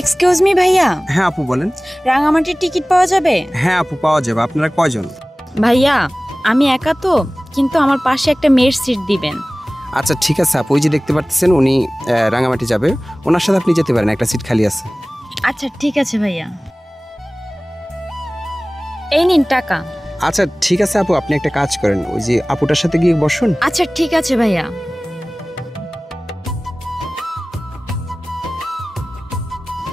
Excuse me ভাইয়া। হ্যাঁ আপু বলেন। রাঙামাটির টিকিট পাওয়া যাবে? হ্যাঁ আপু পাওয়া যাবে। আপনারা কয়জন? ভাইয়া আমি একা তো, কিন্তু আমার পাশে একটা মেয়ের সিট দিবেন। আচ্ছা ঠিক আছে আপু, ওই যে দেখতে পাচ্ছেন উনি রাঙামাটি যাবে, ওনার সাথে আপনি যেতে পারেন, একটা সিট খালি আছে। আচ্ছা ঠিক আছে ভাইয়া, এই নিন টাকা। আচ্ছা ঠিক আছে আপু, আপনি একটা কাজ করেন, ওই যে আপুটার সাথে গিয়ে বসুন। আচ্ছা ঠিক আছে ভাইয়া।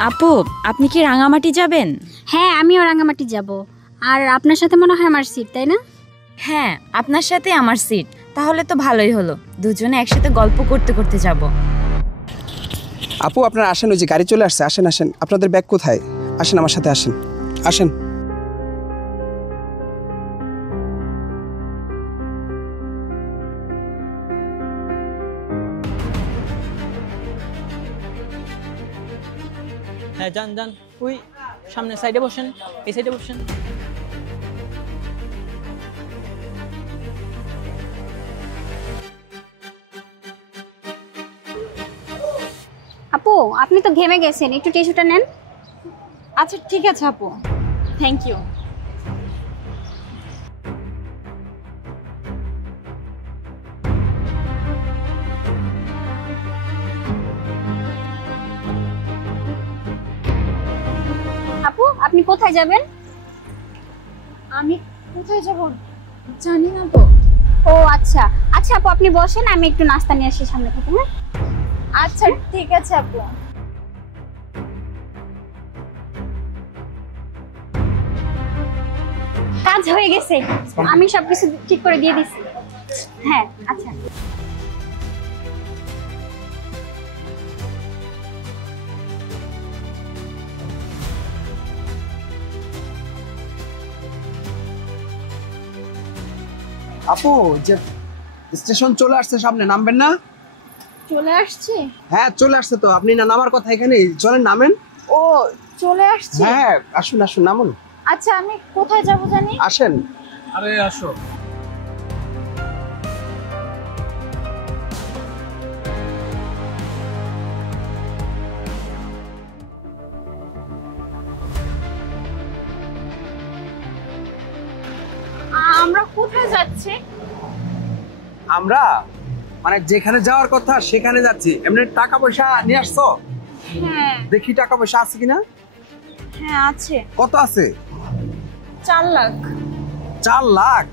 আপু আপনি কি রাঙামাটি যাবেন? হ্যাঁ আমিও রাঙামাটি যাব। আর আপনার সাথে মনে হয় আমার সিট, তাই না? হ্যাঁ আপনার সাথে আমার সিট, তাহলে তো ভালোই হলো, দুজনে একসাথে গল্প করতে করতে যাব। আপু আপনারা আসেন, ওই যে গাড়ি চলে আসছে, আসেন আসেন। আপনাদের ব্যাগ কোথায়? আসেন আমার সাথে, আসেন আসেন। হ্যাঁ যান যান, ওই সামনের সাইডে বসেন, এই সাইডে বসেন। আপু আপনি তো ঘেমে গেছেন, একটু টিস্যুটা নেন। আচ্ছা ঠিক আছে আপু, থ্যাংক ইউ। আপু আপনি কোথায় যাবেন? আমি কোথায় যাব জানি না তো। ও আচ্ছা আচ্ছা আপু আপনি বসেন, আমি একটু নাস্তা নিয়ে আসি সামনে থেকে। হ্যাঁ আচ্ছা ঠিক আছে আপু। কাজ হয়ে গেছে, আমি সবকিছু ঠিক করে দিয়ে দিছি। হ্যাঁ আচ্ছা। আপু যে স্টেশন চলে আসছে সামনে, নামবেন না? চলে আসছে? হ্যাঁ চলে আসছে তো, আপনি না নামার কথা এখানে, চলেন নামেন। ও চলে আসছে? হ্যাঁ আসুন আসুন, নামুন। আচ্ছা আমি কোথায় যাব জানি? আসেন। আরে আসো। আমরা কোথায় যাচ্ছি? আমরা মানে যেখানে যাওয়ার কথা সেখানে যাচ্ছি। এমনি টাকা পয়সা নিয়ে আসছো? হ্যাঁ। দেখি টাকা পয়সা আছে কিনা। হ্যাঁ আছে। কত আছে? 4 লাখ। 4 লাখ?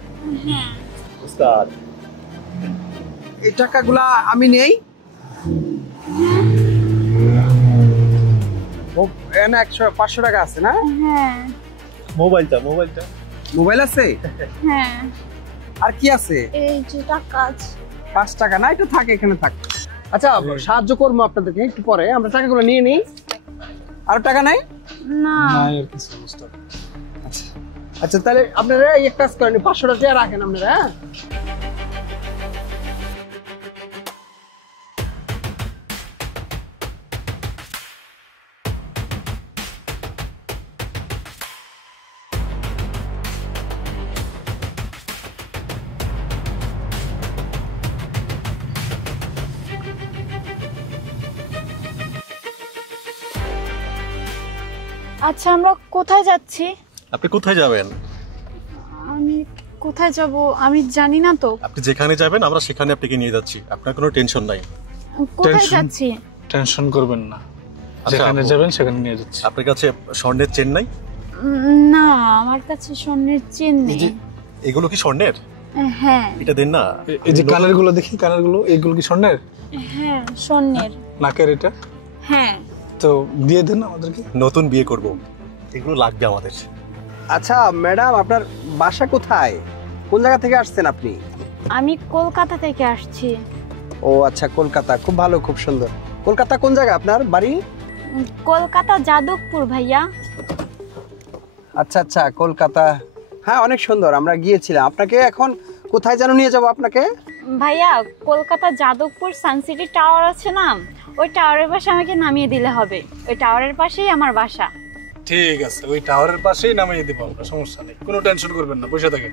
উস্তাদ এই টাকাগুলা আমি নেই। ও এনে 100-500 টাকা আছে না? হ্যাঁ। মোবাইলটা মোবাইল আছে? হ্যাঁ। আর কি আছে? এই যে টাকা আছে। 5 টাকা না, এটা থাকে, এখানে থাক। আচ্ছা সাহায্য করবো আপনাদেরকে একটু পরে, আমরা টাকাগুলো নিয়ে নিই। আর টাকা নাই? না। আচ্ছা আচ্ছা তাহলে আপনারা এক কাজ করেন, 500 টাকা রাখেন আপনারা। হ্যাঁ আচ্ছা আমরা কোথায় যাচ্ছি? আপনি কোথায় যাবেন? আমি কোথায় যাব আমি জানি না তো। আপনি যেখানে যাবেন আমরা সেখানে আপনাকে নিয়ে যাচ্ছি, আপনার কোনো টেনশন নাই। কোথায় যাচ্ছি? টেনশন করবেন না, আচ্ছা, যেখানে যাবেন সেখানে নিয়ে যাচ্ছি। আপনার কাছে স্বর্ণের চেন নাই? না আমার কাছে স্বর্ণের চেন নেই। এগুলো কি স্বর্ণের? হ্যাঁ। এটা দেন না। এই যে কানের গুলো দেখি, কানের গুলো এগুলো কি স্বর্ণের? হ্যাঁ স্বর্ণের। নাকের এটা? হ্যাঁ। তো দিয়ে দেন আমাদেরকে, নতুন বিয়ে করব, এগুলো লাগবে আমাদের। আচ্ছা ম্যাডাম আপনার বাসা কোথায়, কোন জায়গা থেকে আসছেন আপনি? আমি কলকাতা থেকে আসছি। ও আচ্ছা কলকাতা, খুব ভালো, খুব সুন্দর। কলকাতা কোন জায়গা আপনার বাড়ি? কলকাতা যাদবপুর ভাইয়া। আচ্ছা আচ্ছা কলকাতা, হ্যাঁ অনেক সুন্দর, আমরা গিয়েছিলাম। আপনাকে এখন কোথায় যেন নিয়ে যাব আপনাকে? ভাইয়া কলকাতা যাদবপুর সানসিটি টাওয়ার আছে না, ওই টাওয়ারের পাশে আমাকে নামিয়ে দিলে হবে। ওই টাওয়ারের পাশেই আমার বাসা। ঠিক আছে, ওই টাওয়ারের পাশেই নামিয়ে দিব আমরা, সমস্যা নেই, কোনো টেনশন করবেন না, বসে থাকেন।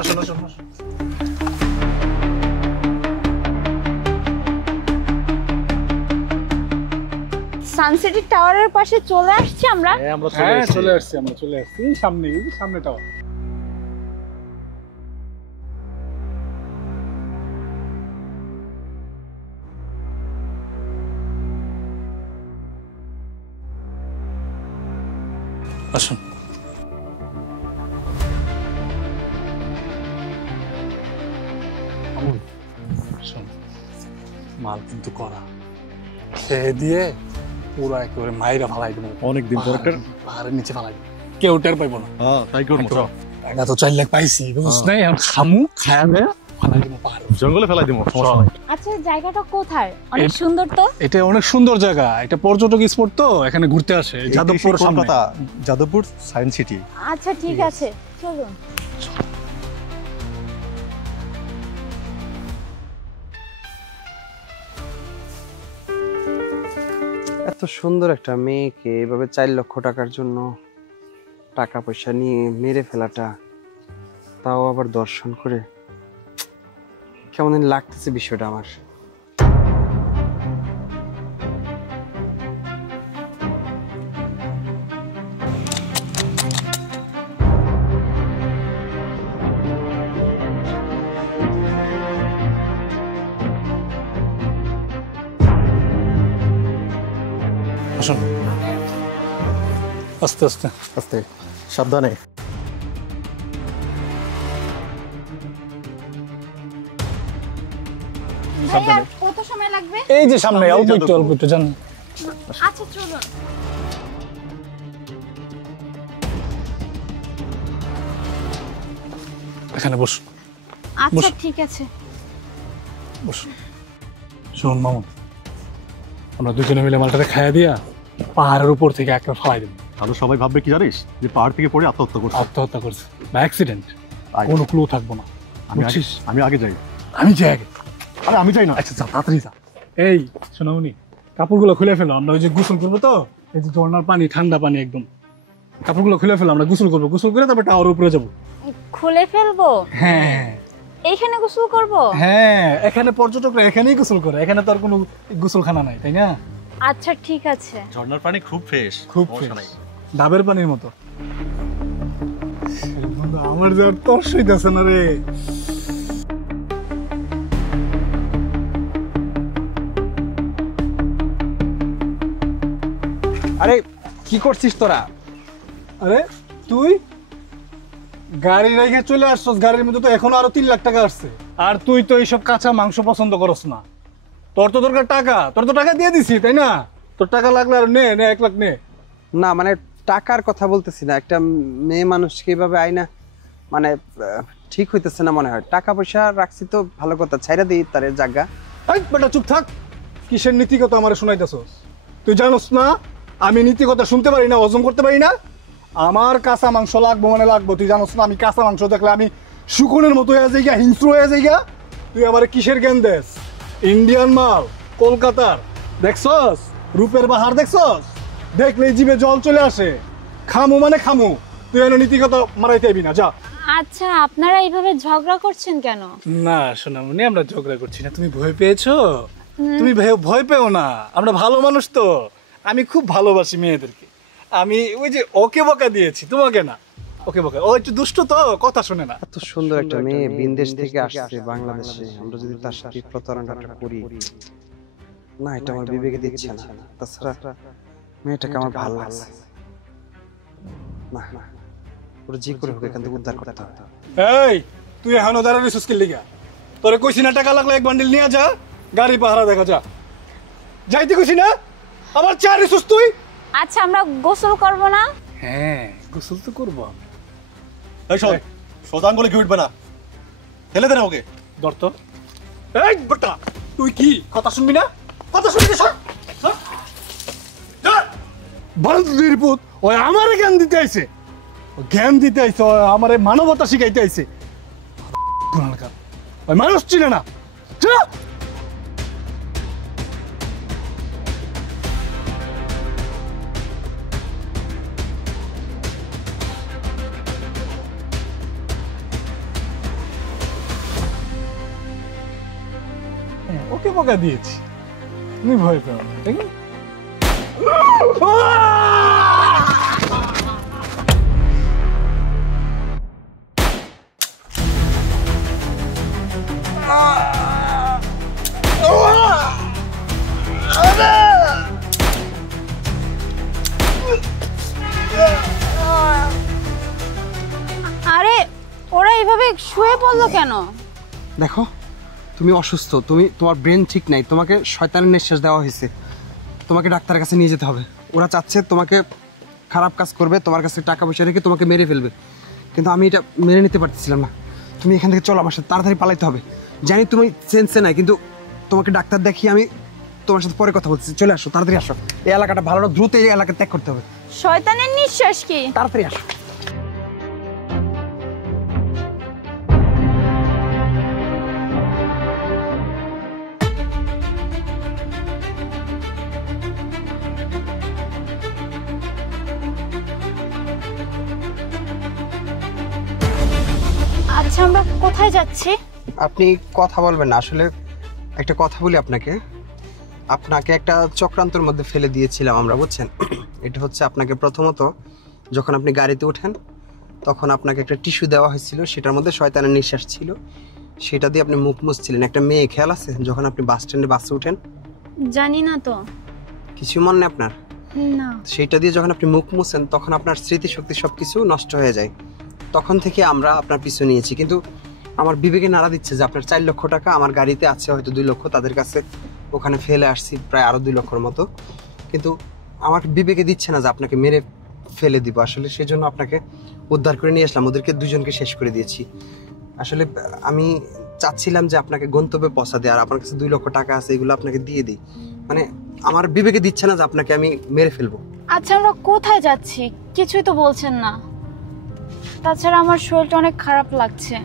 আসুন আসুন আসুন। সানসিটি টাওয়ারের পাশে চলে আসছি আমরা। হ্যাঁ চলে আসছি, আমরা চলে আসছি। সামনে সামনে টাওয়ার। আসুন। শোন, মাল কিন্তু করা সে দিয়ে পুরো একেবারে মাইরা ফালাই দেবো। অনেকদিন পর একটা পাহাড়ের নিচে ফালাই দেবো, কেউ টের পাইবো না। হ্যাঁ তাই করবো। চল। টাকা তো 4 লাখ পাইছি, বুঝছ নাই? এখন খামু, খায়া দেয়া ফালাই দেবো পাহাড়ে। জঙ্গলে ফেলাই দিব, সমস্যা নাই। আচ্ছা জায়গাটা কোথায়? অনেক সুন্দর তো। এটা অনেক সুন্দর জায়গা, এটা পর্যটক স্পট, তো এখানে ঘুরতে আসে। যাদবপুর সামনে। Kolkata, Jadavpur science city. আচ্ছা ঠিক আছে, চলুন। এত সুন্দর একটা মেয়েকে এভাবে 4 লক্ষ টাকার জন্য টাকা পয়সা নিয়ে মেরে ফেলাটা, তাও আবার দর্শন করে, কেমন জানি লাগতেছে বিষয়টা আমার। আসুন, আস্তে আস্তে আস্তে, সাবধানে। ভাইয়া কত সময় লাগবে? এই যে সামনে, অল্প একটু জান। আচ্ছা চলুন। এখানে বসুন, আচ্ছা বসো। ঠিক আছে। বসুন। শোন মামুন, আমরা দুজনে মিলে মালটাকে খাইয়া দিয়া পাহাড়ের উপর থেকে একটা ফালাই দেবো। তাহলে সবাই ভাববে কি জানিস, যে পাহাড় থেকে পড়ে আত্মহত্যা করছে। আত্মহত্যা করছে বা অ্যাক্সিডেন্ট, তাই। কোনো ক্লু থাকবো না। আমি আমি আগে যাই। আমি যাই আগে। আরে আমি যাই না। আচ্ছা যা, তাড়াতাড়ি যা। এই শোনাউনি, কাপড়গুলো খুলে ফেলো, আমরা ওই যে গোসল করবো তো, এই যে ঝর্ণার পানি, ঠান্ডা পানি একদম। কাপড়গুলো খুলে ফেলো, আমরা গোসল করবো, গোসল করে তারপর টাওয়ার উপরে যাবো। খুলে ফেলবো? হ্যাঁ এইখানে গোসল করব? হ্যাঁ, এখানে পর্যটকরা এখানেই গোসল করে, এখানে তো আর কোনো গোসলখানা নাই, তাই না? আচ্ছা ঠিক আছে। ঝর্ণার পানি খুব ফ্রেশ, খুব সমস্যা fresh। নাই। ডাবের পানির মতো। বন্ধু, আমার যার তর্স হইতেছে না রে। আরে কি করছিস তোরা? আরে তুই গাড়ি রেখে চলে আসছস, গাড়ির মধ্যে তো এখনো আরো 3 লাখ টাকা আসছে। আর তুই তো এইসব কাঁচা মাংস পছন্দ করস না। তোর তো দরকার টাকা, তোর তো টাকা দিয়ে দিছি, তাই না? তোর টাকা লাগলে আর নে 1 লাখ নে। না মানে টাকার কথা বলতেছি না, একটা মেয়ে মানুষকে এভাবে আইনা মানে ঠিক হইতেছে না মনে হয়। টাকা পয়সা রাখছি তো ভালো কথা, ছাইরা দিই তার জায়গা। এই বেটা চুপ থাক, কিসের নীতিকতা আমারে শোনাইতেছস? তুই জানোস না আমি নীতিকতা শুনতে পারি না, হজম করতে পারি না। আমার কাঁচা মাংস লাগবো মানে লাগবো, তুই জানোস না আমি কাঁচা মাংস দেখলে আমি শুকুনের মতো হয়ে যাই গা, হিংস্র হয়ে যাই গা। তুই আমার কিসের জ্ঞান দেস? ইন্ডিয়ান মাল, কলকাতার, দেখছস রূপের বাহার, দেখছস? দেখলে জিভে জল চলে আসে। খামু মানে খামু, তুই এনে নীতিকতা মারাইতে আইবি না, যা। আচ্ছা আপনারা এইভাবে ঝগড়া করছেন কেন? না সোনামণি, আমরা ঝগড়া করছি না। তুমি ভয় পেয়েছো? তুমি ভয় পেও না, আমরা ভালো মানুষ তো। আমি খুব ভালোবাসি মেয়েদেরকে। আমি ওই যে ওকে বকা দিয়েছি, তোমাকে না। ওকে বকা, ও একটু দুষ্ট তো, কথা শুনে না। এত সুন্দর একটা মেয়ে বিদেশ থেকে আসছে বাংলাদেশে, আমরা যদি তার সাথে প্রতারণাটা করি না, এটা আমার বিবেকে দিচ্ছে না। তাছাড়া মেয়েটাকে আমার ভালো লাগছে না, ওরা যে করে হোক এখান থেকে উদ্ধার করতে হবে। এই তুই এখনো দাঁড়ানো সুস্কিল লিগা, তোরে কইছি না টাকা লাগলে 1 বান্ডিল নিয়ে যা, গাড়ি পাহারা দেখা যা। যাইতে কইছি না, আবার চারি সুস তুই। আচ্ছা আমরা গোসল করব না? হ্যাঁ গোসল তো করবো। এই শোন, সোজা আঙ্গুলে ঘি উঠবে না, ফেলে দে না ওকে। ধর তো। এই বেটা তুই কি কথা শুনবি না? কথা শুনবি না? সর বালদির পুত, ওই আমারে জ্ঞান দিতে আইছে, জ্ঞান দিতে আইছে, আমারে মানবতা শিখাইতে আইছে। ওই মানুষ চিনে না, যা। ওকে বকা দিয়েছি, তুমি ভয় পেও না, ঠিক আছে? আরে ওরা এইভাবে শুয়ে পড়লো কেন? দেখো তুমি অসুস্থ, তোমার ব্রেন ঠিক নাই, তোমাকে শয়তানের নিঃশ্বাস দেওয়া হয়েছে, তোমাকে ডাক্তারের কাছে নিয়ে যেতে হবে। ওরা চাচ্ছে তোমাকে খারাপ কাজ করবে, তোমার কাছে টাকা পয়সা রেখে তোমাকে মেরে ফেলবে, কিন্তু আমি এটা মেনে নিতে পারতেছিলাম না। তুমি এখান থেকে চলো, আমার সাথে তাড়াতাড়ি পালাইতে হবে। জানি তুমি সেন্সে নাই, কিন্তু তোমাকে ডাক্তার দেখিয়ে আমি তোমার সাথে পরে কথা বলছি। চলে আসো, তাড়াতাড়ি আসো, এই এলাকাটা ভালো না, দ্রুত এই এলাকা ত্যাগ করতে হবে। শয়তানের নিঃশ্বাস কি? তাড়াতাড়ি আসো। আচ্ছা আমরা কোথায় যাচ্ছি? আপনি কথা বলবেন না, আসলে একটা কথা বলি আপনাকে। আপনাকে একটা চক্রান্তের মধ্যে ফেলে দিয়েছিলাম আমরা, বুঝছেন? এটা হচ্ছে আপনাকে প্রথমত যখন আপনি গাড়িতে ওঠেন তখন আপনাকে একটা টিস্যু দেওয়া হয়েছিল, সেটার মধ্যে শয়তানের নিঃশ্বাস ছিল, সেটা দিয়ে আপনি মুখ মুছছিলেন। একটা মেয়ে খেয়াল আছে যখন আপনি বাস স্ট্যান্ডে বাসে ওঠেন? জানি না তো। কিছু মনে নেই আপনার? না। সেইটা দিয়ে যখন আপনি মুখ মুছেন তখন আপনার স্মৃতিশক্তি সব কিছু নষ্ট হয়ে যায়। তখন থেকে আমরা আপনার পিছু নিয়েছি, কিন্তু আমার বিবেকে নাড়া দিচ্ছে যে আপনার 4 লক্ষ টাকা আমার গাড়িতে আছে, হয়তো 2 লক্ষ তাদের কাছে ওখানে ফেলে আসছি, প্রায় আরও 2 লক্ষর মতো, কিন্তু আমার বিবেকে দিচ্ছে না যে আপনাকে মেরে ফেলে দিব। আসলে সেই জন্য আপনাকে উদ্ধার করে নিয়ে আসলাম, ওদেরকে 2জনকে শেষ করে দিয়েছি। আসলে আমি চাচ্ছিলাম যে আপনাকে গন্তব্যে পৌঁছা দেয়, আর আপনার কাছে 2 লক্ষ টাকা আছে, এগুলো আপনাকে দিয়ে দিই। মানে আমার বিবেকে দিচ্ছে না যে আপনাকে আমি মেরে ফেলবো। আচ্ছা আমরা কোথায় যাচ্ছি কিছুই তো বলছেন না, তাছাড়া আমার শরীরটা অনেক খারাপ লাগছে।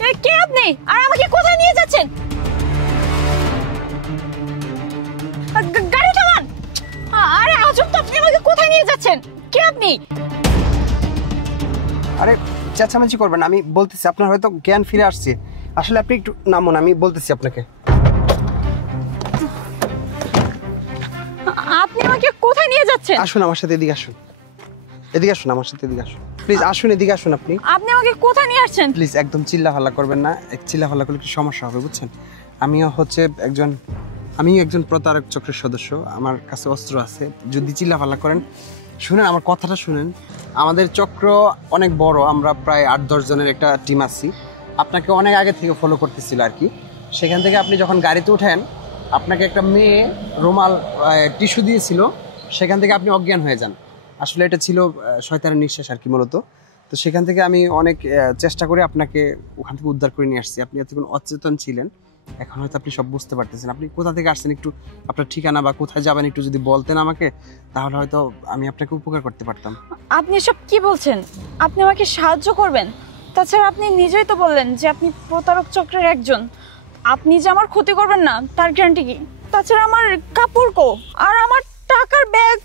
আরে কে আপনি, আর আমাকে কোথায় নিয়ে যাচ্ছেন? গাড়ি থামান। আরে আজব তো, আপনি আমাকে কোথায় নিয়ে যাচ্ছেন? কে আপনি? আরে চেঁচামেচি করবেন, আমি বলতেছি, আপনার হয়তো জ্ঞান ফিরে আসছে। আসলে আপনি একটু নামুন, আমি বলতেছি আপনাকে। আপনি আমাকে কোথায় নিয়ে যাচ্ছেন? আসুন আমার সাথে, এদিকে আসুন, এদিকে আসুন আমার সাথে, এদিকে আসুন প্লিজ, আসুন এদিকে আসুন। আপনি আপনি আমাকে কোথায় নিয়ে আসছেন? প্লিজ একদম চিল্লাফাল্লা করবেন না, চিল্লাফাল্লা করলে একটু সমস্যা হবে, বুঝছেন? আমিও হচ্ছে একজন প্রতারক চক্রের সদস্য, আমার কাছে অস্ত্র আছে। যদি চিল্লাফাল্লা করেন, শুনেন আমার কথাটা শুনেন। আমাদের চক্র অনেক বড়, আমরা প্রায় 8-10 জনের একটা টিম আছি। আপনাকে অনেক আগে থেকে ফলো করতেছিল আর কি। সেখান থেকে আপনি যখন গাড়িতে ওঠেন, আপনাকে একটা মেয়ে রুমাল টিস্যু দিয়েছিল, সেখান থেকে আপনি অজ্ঞান হয়ে যান। আসলে এটা ছিল শয়তানের নিঃশ্বাস আর কি মূলত। তো সেখান থেকে আমি অনেক চেষ্টা করে আপনাকে ওখান থেকে উদ্ধার করে নিয়ে আসছি। আপনি এতক্ষণ অচেতন ছিলেন, এখন হয়তো আপনি সব বুঝতে পারতেছেন। আপনি কোথা থেকে আসছেন, একটু আপনার ঠিকানা বা কোথায় যাবেন একটু যদি বলতেন আমাকে, তাহলে হয়তো আমি আপনাকে উপকার করতে পারতাম। আপনি সব কি বলছেন? আপনি আমাকে সাহায্য করবেন? তাছাড়া আপনি নিজেই তো বললেন যে আপনি প্রতারক চক্রের একজন। আপনি যে আমার ক্ষতি করবেন না তার গ্যারান্টি কি? তাছাড়া আমার কাপড় কো, আর আমার টাকার ব্যাগ,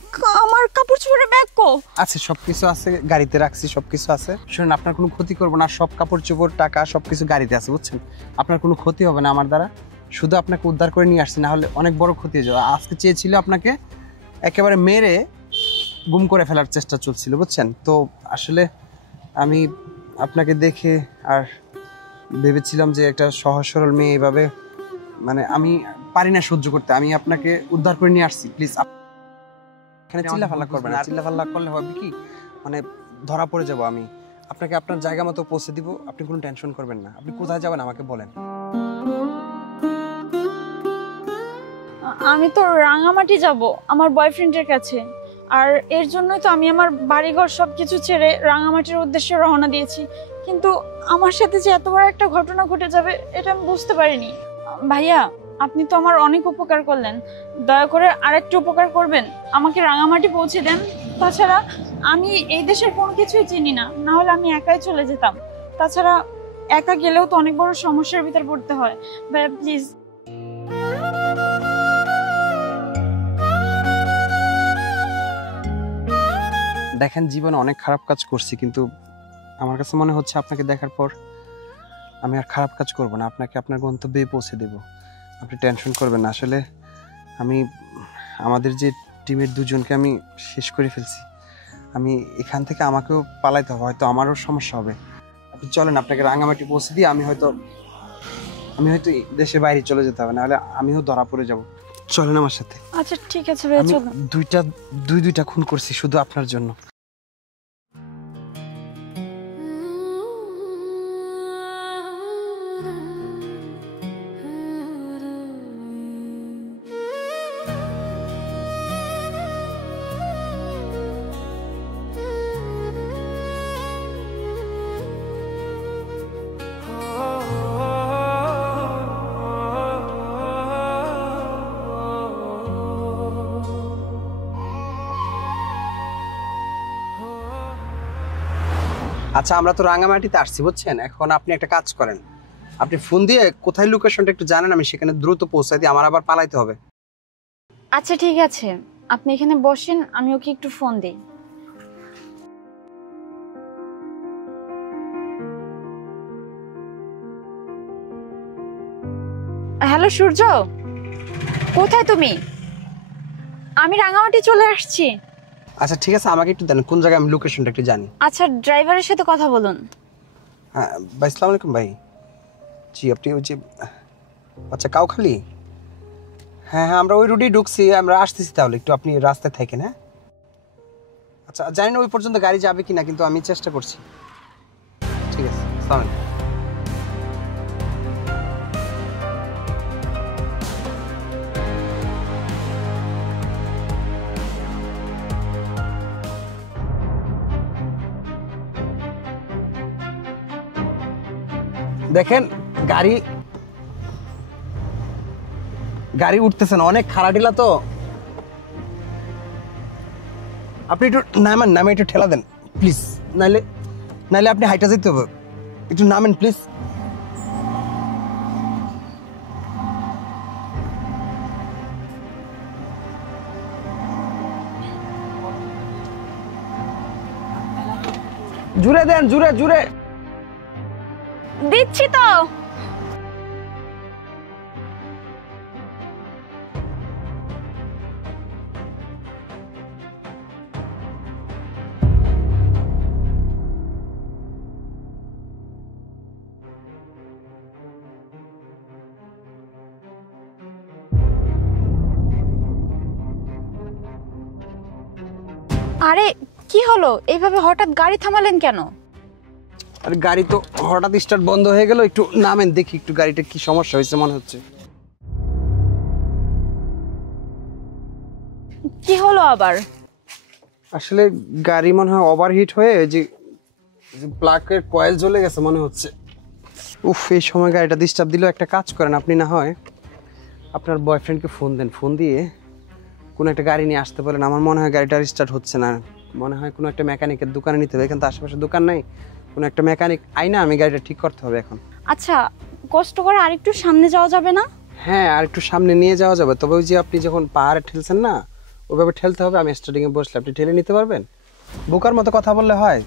আমার কাপড় চোপড়ের ব্যাগ কো? আছে, সবকিছু আছে, গাড়িতে রাখছি, সবকিছু আছে। শুনুন, আপনার কোনো ক্ষতি করবো না, সব কাপড় চোপড় টাকা সবকিছু গাড়িতে আছে, বুঝছেন? আপনার কোনো ক্ষতি হবে না আমার দ্বারা, শুধু আপনাকে উদ্ধার করে নিয়ে আসছি, না হলে অনেক বড় ক্ষতি হয়ে যাবে। আজকে চেয়েছিল আপনাকে একেবারে মেরে গুম করে ফেলার চেষ্টা চলছিল, বুঝছেন? তো আসলে আমি আপনাকে দেখে আর ভেবেছিলাম যে একটা সহজ সরল মেয়ে এভাবে, মানে আমি পারি না সহ্য করতে। আমি আপনাকে উদ্ধার করে নিয়ে আসছি, প্লিজ এখানে চিল্লাফাল্লা করবেন না। চিল্লাফাল্লা করলে হবে কি, মানে ধরা পড়ে যাব আমি। আপনাকে আপনার জায়গা মতো পৌঁছে দিব, আপনি কোনো টেনশন করবেন না। আপনি কোথায় যাবেন আমাকে বলেন। আমি তো রাঙামাটি যাব আমার বয়ফ্রেন্ডের কাছে, আর এর জন্যই তো আমি আমার বাড়িঘর সবকিছু ছেড়ে রাঙামাটির উদ্দেশ্যে রওনা দিয়েছি। কিন্তু আমার সাথে যে এত বড় একটা ঘটনা ঘটে যাবে এটা আমি বুঝতে পারিনি। ভাইয়া, আপনি তো আমার অনেক উপকার করলেন, দয়া করে আরেকটু উপকার করবেন, আমাকে রাঙামাটি পৌঁছে দেন। তাছাড়া আমি এই দেশের কোনো কিছুই চিনি না, না হলে আমি একাই চলে যেতাম। তাছাড়া একা গেলেও তো অনেক বড় সমস্যার ভিতর পড়তে হয়। ভাইয়া প্লিজ। দেখেন, জীবনে অনেক খারাপ কাজ করছি, কিন্তু আমার কাছে মনে হচ্ছে আপনাকে দেখার পর আমি আর খারাপ কাজ করব না, আপনাকে আপনার গন্তব্যে পৌঁছে দেব। আপনি টেনশন করবেন না। আসলে আমি আমাদের যে টিমের দুজনকে আমি শেষ করে ফেলছি। আমি এখান থেকে আমাকেও পালাইতে হবে, হয়তো আমারও সমস্যা হবে। আপনি চলেন, আপনাকে রাঙামাটি পৌঁছে দিয়ে আমি হয়তো দেশের বাইরে চলে যেতে হবে, নাহলে আমিও ধরা পড়ে যাব। চলেন আমার সাথে। আচ্ছা ঠিক আছে ভাইয়া, আমি চলুন। দুইটা খুন করছি শুধু আপনার জন্য। আচ্ছা, আমরা তো রাঙামাটিতে আসছি বুঝছেন। এখন আপনি একটা কাজ করেন, আপনি ফোন দিয়ে কোথায় লোকেশনটা একটু জানেন, আমি সেখানে দ্রুত পৌঁছাই দিই, আমার আবার পালাইতে হবে। আচ্ছা ঠিক আছে, আপনি এখানে বসেন, আমি ওকে একটু ফোন দিই। হ্যালো সূর্য, কোথায় তুমি? আমি রাঙামাটি চলে আসছি। আচ্ছা ঠিক আছে, আমাকে একটু দেন কোন জায়গায়, আমি লোকেশনটা একটু জানি। আচ্ছা ড্রাইভারের সাথে কথা বলুন। হ্যাঁ ভাই, আসসালামু আলাইকুম ভাই। জি আপনি ওই যে, আচ্ছা কাউখালী, হ্যাঁ হ্যাঁ আমরা ওই রুটেই ঢুকছি, আমরা আসতেছি, তাহলে একটু আপনি রাস্তায় থাকেন। হ্যাঁ আচ্ছা, জানি না ওই পর্যন্ত গাড়ি যাবে কিনা, কিন্তু আমি চেষ্টা করছি। ঠিক আছে, আসসালামু আলাইকুম। দেখেন গাড়ি উঠতেছে না, অনেক খারাটিলা তো। আপনি একটু নামে একটু ঠেলা দেন প্লিজ, নাইলে আপনি হাইটা যেতে হবে, একটু নামেন প্লিজ। জুড়ে দেন, জুড়ে দিচ্ছি তো। আরে কি হলো, এইভাবে হঠাৎ গাড়ি থামালেন কেন? আরে গাড়ি তো হঠাৎ স্টার্ট বন্ধ হয়ে গেল, একটু নামেন দেখি একটু গাড়িটা কি সমস্যা হয়েছে মনে হচ্ছে। কি হলো আবার? আসলে গাড়ি মনে হয় ওভারহিট হয়ে যে প্লাগের কয়েল জ্বলে গেছে মনে হচ্ছে। উফ, এই সময় গাড়িটা ডিস্টার্ব দিলেও একটা কাজ করেন, আপনি না হয় আপনার বয়ফ্রেন্ডকে ফোন দেন, ফোন দিয়ে কোনো একটা গাড়ি নিয়ে আসতে বলেন। আমার মনে হয় গাড়িটা স্টার্ট হচ্ছে না, মনে হয় কোনো একটা মেকানিকের দোকানে নিতে হবে, এখানে তো আশেপাশে দোকান নাই, কোনো একটা মেকানিক আইনা আমি গাড়িটা ঠিক করতে হবে এখন। আচ্ছা কষ্ট করে আরেকটু সামনে যাওয়া যাবে না? হ্যাঁ আর একটু সামনে নিয়ে যাওয়া যাবে, তবে ওই যে আপনি যখন পাহাড়ে ঠেলছেন না, ওইভাবে ঠেলতে হবে, আমি স্টার্টিংয়ে বসলে আপনি ঠেলে নিতে পারবেন। বোকার মতো কথা বললে হয়?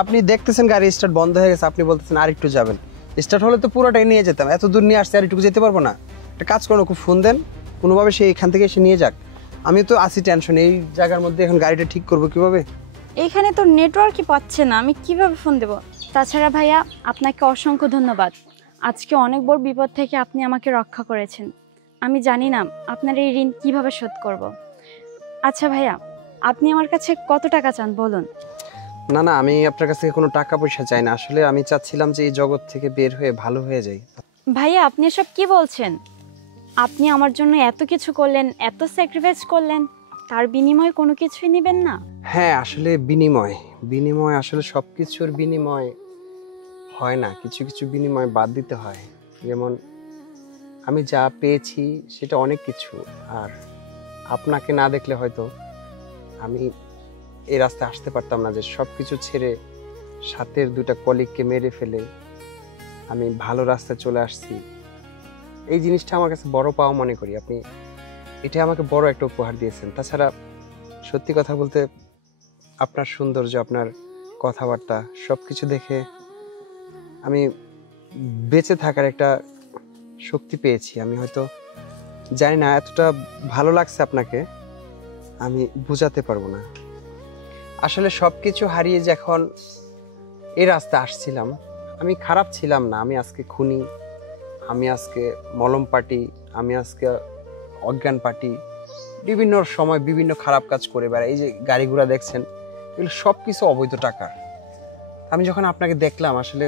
আপনি দেখতেছেন গাড়ি স্টার্ট বন্ধ হয়ে গেছে, আপনি বলতেছেন আর একটু যাবেন। স্টার্ট হলে তো পুরোটাই নিয়ে যেতাম, এত দূর নিয়ে আসছে আর একটু যেতে পারবো না? একটা কাজ করুন, ওকে ফোন দেন, কোনোভাবে সে এখান থেকে এসে নিয়ে যাক। আমি তো আছি টেনশন, এই জায়গার মধ্যে এখন গাড়িটা ঠিক করবো কিভাবে? এইখানে তো নেটওয়ার্কই পাচ্ছে না, আমি কিভাবে ফোন দেব? তাছাড়া ভাইয়া আপনাকে অসংখ্য ধন্যবাদ, আজকে অনেক বড় বিপদ থেকে আপনি আমাকে রক্ষা করেছেন। আমি জানি না আপনার এই ঋণ কিভাবে শোধ করব। আচ্ছা ভাইয়া, আপনি আমার কাছে কত টাকা চান বলুন? না না, আমি আপনার কাছ থেকে কোনো টাকা পয়সা চাই না, আসলে আমি চাচ্ছিলাম যে এই জগৎ থেকে বের হয়ে ভালো হয়ে যাই। ভাইয়া আপনি এসব কি বলছেন? আপনি আমার জন্য এত কিছু করলেন, এত স্যাক্রিফাইস করলেন, তার বিনিময়ে কোনো কিছুই নেবেন না? হ্যাঁ আসলে বিনিময় আসলে সবকিছুর বিনিময় হয় না, কিছু কিছু বিনিময় বাদ দিতে হয়। যেমন আমি যা পেয়েছি সেটা অনেক কিছু, আর আপনাকে না দেখলে হয়তো আমি এই রাস্তায় আসতে পারতাম না, যে সব কিছু ছেড়ে সাথের 2টা কলিগকে মেরে ফেলে আমি ভালো রাস্তায় চলে আসছি। এই জিনিসটা আমার কাছে বড় পাওয়া মনে করি। আপনি এটা আমাকে বড় একটা উপহার দিয়েছেন। তাছাড়া সত্যি কথা বলতে আপনার সৌন্দর্য, আপনার কথাবার্তা সব কিছু দেখে আমি বেঁচে থাকার একটা শক্তি পেয়েছি। আমি হয়তো জানি না এতটা ভালো লাগছে আপনাকে, আমি বোঝাতে পারবো না। আসলে সব কিছু হারিয়ে যখন এই রাস্তায় আসছিলাম, আমি খারাপ ছিলাম না। আমি আজকে খুনি, আমি আজকে মলম পার্টি, আমি আজকে অজ্ঞান পার্টি, বিভিন্ন সময় বিভিন্ন খারাপ কাজ করে বেড়াই। এই যে গাড়িগুলো দেখছেন, এগুলো সব কিছু অবৈধ টাকা। আমি যখন আপনাকে দেখলাম, আসলে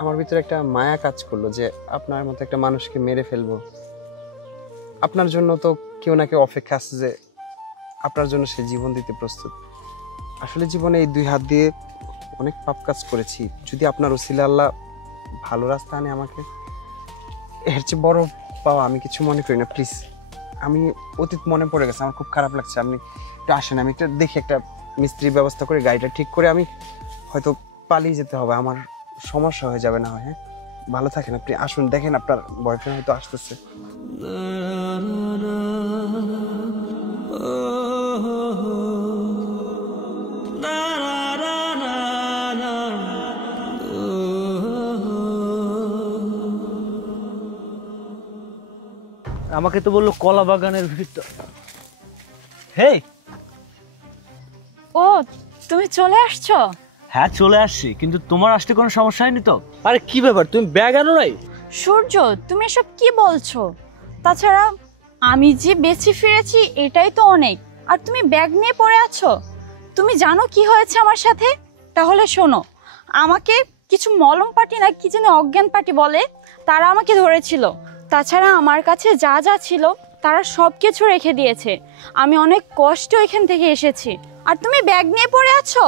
আমার ভিতরে একটা মায়া কাজ করলো যে আপনার মতো একটা মানুষকে মেরে ফেলবো। আপনার জন্য তো কেউ না কেউ অপেক্ষা আছে, যে আপনার জন্য সে জীবন দিতে প্রস্তুত। আসলে জীবনে এই 2 হাত দিয়ে অনেক পাপ কাজ করেছি। যদি আপনার ওসিলা আল্লাহ ভালো রাস্তা আনে আমাকে, এর চেয়ে বড় পাওয়া আমি কিছু মনে করি না। প্লিজ, আমি অতীত মনে পড়ে গেছে, আমার খুব খারাপ লাগছে। আপনি একটু আসেন, আমি একটা দেখি একটা মিস্ত্রির ব্যবস্থা করে গাড়িটা ঠিক করে আমি হয়তো পালিয়ে যেতে হবে, আমার সমস্যা হয়ে যাবে না হয়। হ্যাঁ, ভালো থাকেন আপনি, আসুন দেখেন আপনার বয়ফ্রেন্ড হয়তো আসতেছে। আমাকে তো বললো কলা বাগানের ভিতর। হেই, ও তুমি চলে আসছো? হ্যাঁ চলে আসছি, কিন্তু তোমার আসতে কোনো সমস্যা হয়নি তো? আরে কি ব্যাপার, তুমি ব্যাগ আনো নাই? সূর্য, তুমি এসব কি বলছো? তাছাড়া আমি যে বেঁচে ফিরেছি এটাই তো অনেক, আর তুমি ব্যাগ নিয়ে পড়ে আছো। তুমি জানো কি হয়েছে আমার সাথে? তাহলে শোনো, আমাকে কিছু মলম পার্টি না কি যেন অজ্ঞান পার্টি বলে, তারা আমাকে ধরেছিল। তাছাড়া আমার কাছে যা যা ছিল তারা সব কিছু রেখে দিয়েছে। আমি অনেক কষ্ট এখান থেকে এসেছি, আর তুমি ব্যাগ নিয়ে পড়ে আছো।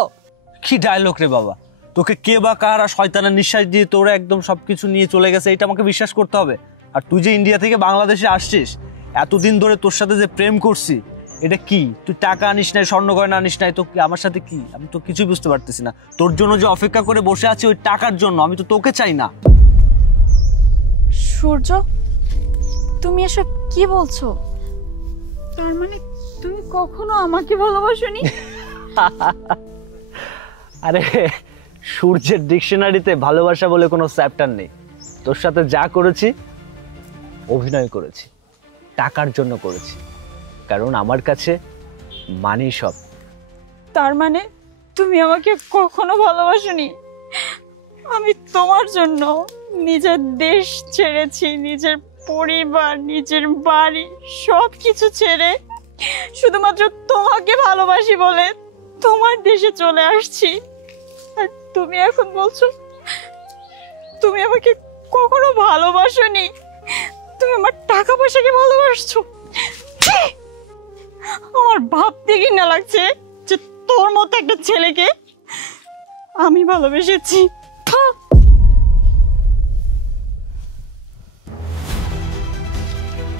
কি ডায়লগ রে বাবা, তোকে কে বা কারা শয়তানের নিঃশ্বাস দিয়ে তোরা একদম সবকিছু নিয়ে চলে গেছে, এটা আমাকে বিশ্বাস করতে হবে? আর তুই যে ইন্ডিয়া থেকে বাংলাদেশে আসছিস, এতদিন ধরে তোর সাথে যে প্রেম করছি, এটা কি? তুই টাকা আনিস নাই, স্বর্ণ গয়না আনিস নাই, তো আমার সাথে কি? আমি তো কিছুই বুঝতে পারতেছি না। তোর জন্য যে অপেক্ষা করে বসে আছি ওই টাকার জন্য, আমি তো তোকে চাই না। সূর্য, তুমি এসব কি বলছো? তার মানে তুমি কখনো আমাকে ভালোবাসোনি? আরে সূর্যের ডিকশনারিতে ভালোবাসা বলে কোনো চ্যাপ্টার নেই। তোর সাথে যা করেছি অভিনয় করেছি, টাকার জন্য করেছি, কারণ আমার কাছে মানি সব। তার মানে তুমি আমাকে কখনো ভালোবাসোনি? আমি তোমার জন্য নিজের দেশ ছেড়েছি, নিজের পরিবার, নিজের বাড়ি সব কিছু ছেড়ে শুধুমাত্র তোমাকে ভালোবাসি বলে তোমার দেশে চলে আসছি। আর তুমি এখন বলছো তুমি আমাকে কখনো ভালোবাসোনি, তুমি আমার টাকা পয়সাকে ভালোবাসছো। আমার ভাবতে ঘৃণা লাগছে যে তোর মতো একটা ছেলেকে আমি ভালোবেসেছি।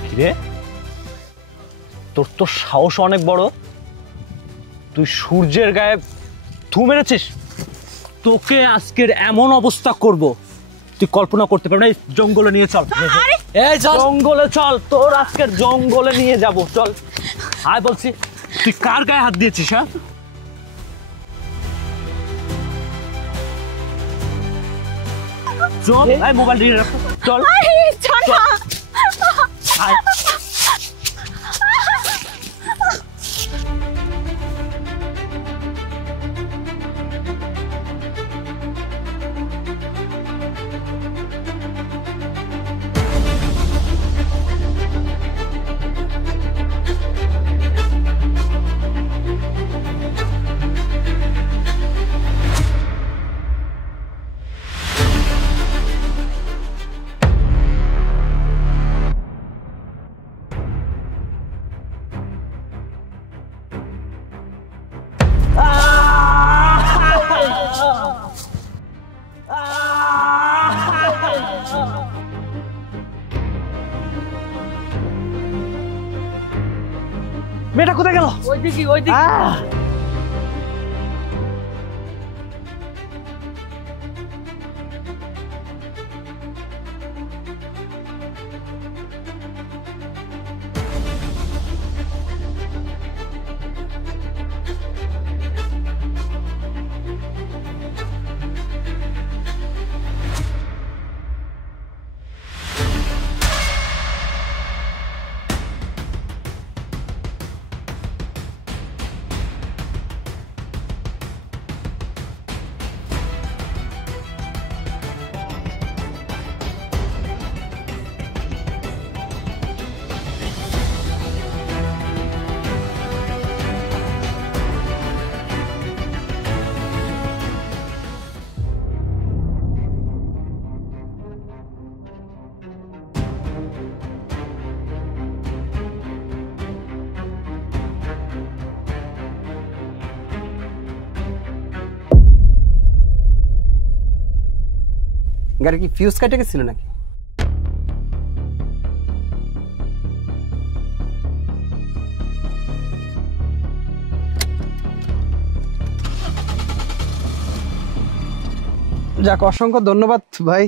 কিরে, তোর তো সাহস অনেক বড়, তুই সূর্যের গায়ে থু মেরেছিস। তোকে আজকের এমন অবস্থা করব তুই কল্পনা করতে পারবি না। জঙ্গলে নিয়ে চল, এই জঙ্গলে চল, তোর আজকের জঙ্গলে নিয়ে যাব, চল। আয় বলছি, তুই কার গায়ে হাত দিয়েছিস? হ্যাঁ চল, মোবাইল দিয়ে রাখ, চল। আয়। মেয়েটা কোথায় গেল? ওই দিকে গাড়ি কি ফিউজ কাটে গেছিল নাকি? যাক, অসংখ্য ধন্যবাদ ভাই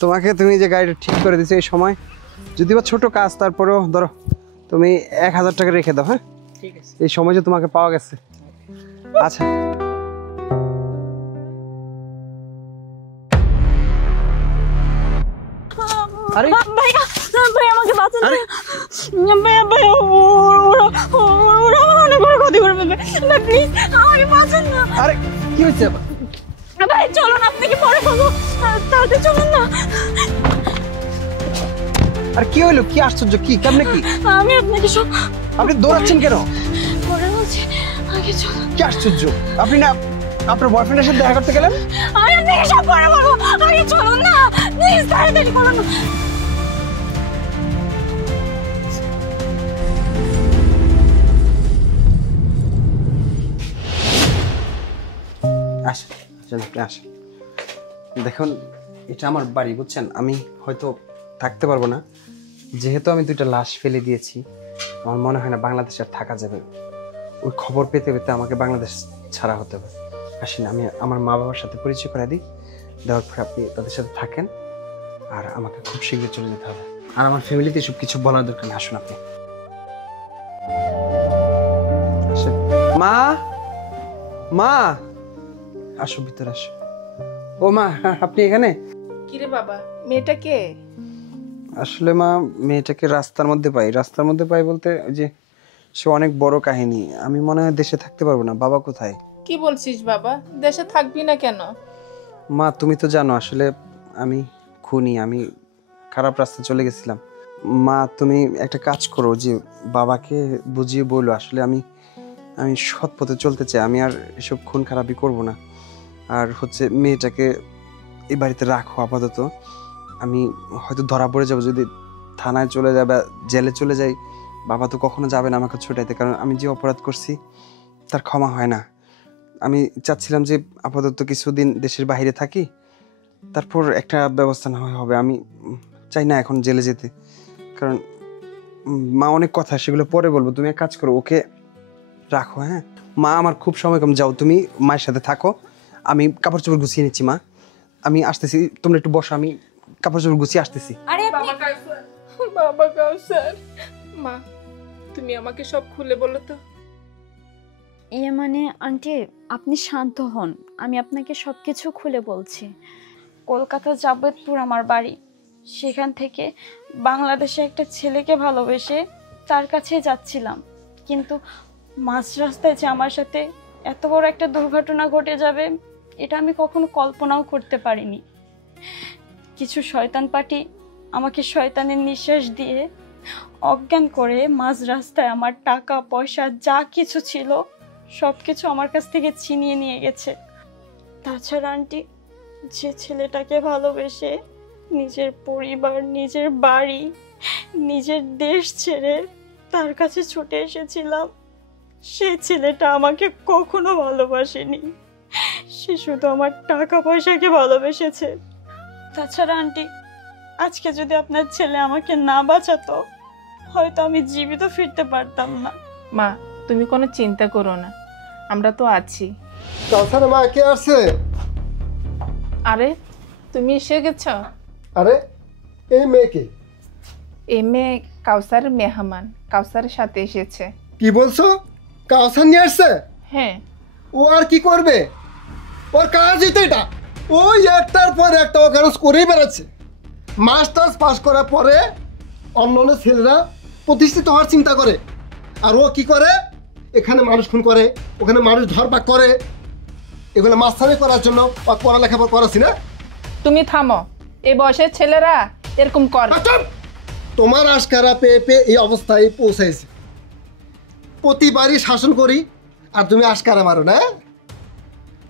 তোমাকে, তুমি যে গাড়িটা ঠিক করে দিছো এই সময়। যদি বা ছোট কাজ, তারপরেও ধরো তুমি 1000 টাকা রেখে দাও। হ্যাঁ ঠিক আছে। এই সময় যে তোমাকে পাওয়া গেছে। আচ্ছা আরে ভাইয়া ভাই আমাকে বাঁচান ভাইয়া ভাইয়া ওরা অনেক বড় ক্ষতি করবে ভাই, প্লিজ আমাকে বাঁচান না। আরে কি হয়েছে? ভাই চলুন, আপনাকে পরে বলবো, তাড়াতাড়ি চলুন না। আর কি হলো? কি আশ্চর্য? কি কেমনে? কি আমি আপনাকে সব আপনি দৌড়াচ্ছেন কেন? পরে বলছি, আগে চলুন। কি আশ্চর্য! আপনি না আপনার বয়ফ্রেন্ডের সাথে দেখা করতে গেলেন? আমি আপনাকে সব পরে বলবো, আগে চলুন না প্লিজ, তাড়াতাড়ি করুন। আসেন আসেন, আপনি আসেন। দেখুন, এটা আমার বাড়ি, বুঝছেন? আমি হয়তো থাকতে পারবো না, যেহেতু আমি 2টা লাশ ফেলে দিয়েছি। আমার মনে হয় না বাংলাদেশে আর থাকা যাবে। ওই খবর পেতে পেতে আমাকে বাংলাদেশ ছাড়া হতে হবে। আসেন, আমি আমার মা বাবার সাথে পরিচয় করে দিই, দেওয়ার পরে আপনি তাদের সাথে থাকেন। আর আমাকে খুব শীঘ্রই চলে যেতে হবে। আর আমার ফ্যামিলিতে সব কিছু বলার দরকার নেই। আসুন আপনি। আসেন। মা, মা আসো, ভিতরে আসো। ও মা, আপনি এখানে? কিরে বাবা, মেয়েটা কে? আসলে মা, মেয়েটাকে রাস্তার মধ্যে পাই বলতে ওই যে সে অনেক বড় কাহিনী। আমি মনে হয় দেশে থাকতে পারবো না। বাবা কোথায়? কি বলছিস বাবা, দেশে থাকবি না কেন? মা তুমি তো জানো আসলে আমি খুনি, আমি খারাপ রাস্তায় চলে গেছিলাম। মা তুমি একটা কাজ করো, যে বাবাকে বুঝিয়ে বলো আসলে আমি সৎ পথে চলতে চাই, আমি আর এসব খুন খারাপই করব না। আর হচ্ছে মেয়েটাকে এই বাড়িতে রাখো আপাতত। আমি হয়তো ধরা পড়ে যাবো, যদি থানায় চলে যায় বা জেলে চলে যাই, বাবা তো কখনো যাবে না আমাকে ছুটাইতে, কারণ আমি যে অপরাধ করছি তার ক্ষমা হয় না। আমি চাচ্ছিলাম যে আপাতত কিছুদিন দেশের বাইরে থাকি, তারপর একটা ব্যবস্থা না হয় হবে। আমি চাই না এখন জেলে যেতে, কারণ মা অনেক কথা, সেগুলো পরে বলবো। তুমি এক কাজ করো, ওকে রাখো। হ্যাঁ মা, আমার খুব সময় কম, যাও তুমি মায়ের সাথে থাকো। আমি কাপড় চোপড় গুছিয়ে নিচ্ছি মা, আমি আসতেছি। তোমরা একটু বসো, আমি কাপড় চোপড় গুছিয়ে আসতেছি। আরে বাবা কাউসার, মা তুমি আমাকে সব খুলে বলো তো। ইয়ে মানে আন্টি, আপনি শান্ত হন, আমি আপনাকে সব কিছু খুলে বলছি। কলকাতা জাবেদপুর আমার বাড়ি, সেখান থেকে বাংলাদেশে একটা ছেলেকে ভালোবেসে তার কাছে যাচ্ছিলাম, কিন্তু মাঝ রাস্তায় যে আমার সাথে এত বড় একটা দুর্ঘটনা ঘটে যাবে এটা আমি কখনো কল্পনাও করতে পারিনি। কিছু শয়তান পার্টি আমাকে শয়তানের নিঃশ্বাস দিয়ে অজ্ঞান করে মাঝ রাস্তায় আমার টাকা পয়সা যা কিছু ছিল সব কিছু আমার কাছ থেকে ছিনিয়ে নিয়ে গেছে। তাছাড়া আন্টি, যে ছেলেটাকে ভালোবেসে নিজের পরিবার, নিজের বাড়ি, নিজের দেশ ছেড়ে তার কাছে ছুটে এসেছিলাম, সে ছেলেটা আমাকে কখনো ভালোবাসেনি, সে শুধু আমার টাকা পয়সাকে ভালোবেসেছে। তাছাড়া আন্টি, আজকে যদি আপনার ছেলে আমাকে না বাঁচাতো হয়তো আমি জীবিত ফিরতে পারতাম না। মা তুমি কোনো চিন্তা করো না, আমরা তো আছি। কাউসারের মা কে আসছে? আরে তুমি এসে গেছ? আরে এই মেয়েকে? এই মেয়ে কাউসারের মেহমান, কাউসারের সাথে এসেছে। কি বলছো? কাউসার নিয়ে আসছে? হ্যাঁ। ও আর কি করবে? ওর কাজই তো এটা। ওই একটার পর একটা অকারেন্স করেই বেড়াচ্ছে। মাস্টার্স পাস করার পরে অন্য অন্য ছেলেরা প্রতিষ্ঠিত হওয়ার চিন্তা করে, আর ও কি করে? এখানে মানুষ খুন করে, ওখানে মানুষ ধরপাক করে। এগুলো মাস্টারি করার জন্য পড়ালেখা করাছি না? তুমি থামো, এই বয়সের ছেলেরা এরকম করে। তোমার আশকারা পেয়ে পেয়ে এই অবস্থায় পৌঁছাইছে। প্রতিবারই শাসন করি আর তুমি আশকারা মারো না।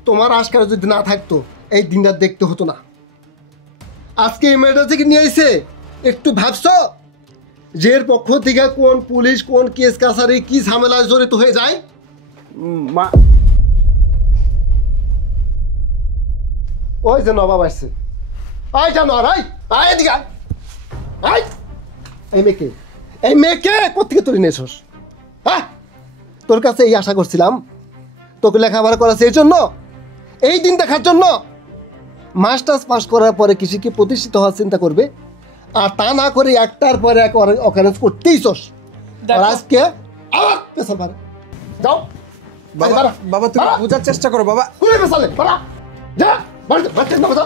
তোমার আশকারা যদি না থাকতো এই দিনটা দেখতে হতো না। আজকে এই মেয়েটা থেকে নিয়ে এসে একটু ভাবছো যে এর পক্ষ থেকে কোন পুলিশ, কোন কেস কাছারি, কি ঝামেলায় জড়িত হয়ে যায়? মা ওই যে নবাব আসছে। আয় জানো আর আয় এদিকে আয়। আয় এই মেয়েকে কোথেকে তুলে নিয়েছস? হ্যাঁ, তোর কাছে এই আশা করছিলাম, তোকে লেখাপড়া করাছে এই জন্য, এই দিন দেখার জন্য। মাস্টার্স পাস করার পরে কৃষিকে প্রতিষ্ঠিত হওয়ার চিন্তা করবে, আর তা না করে একটার পরে এক অকারেন্স করতেই চস। আর আজকে আবার পেছাল পারে। যাও বাবা, বাবা তুমি বোঝার চেষ্টা করো বাবা। খুলে পেছালে পারা। যা বাড়িতে বাচ্চা না বাজা।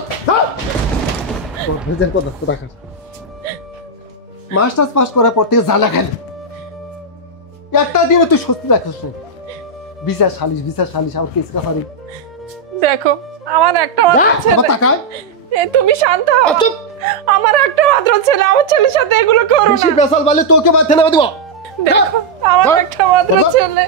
মাস্টার্স পাস করার পর থেকে জ্বালা খালি। একটা দিনে তুই স্বস্তি রাখিস না। বিচার সালিশ আমার কেস কাছারি। দেখো আমার একটা মাত্র ছেলে। তুমি শান্ত হও। আমার একটা মাত্র ছেলে, আমার ছেলের সাথে এগুলো করো না। বেশি পেছাল বলে তোকে বাদ দেনা দিব। দেখো আমার একটা মাত্র ছেলে।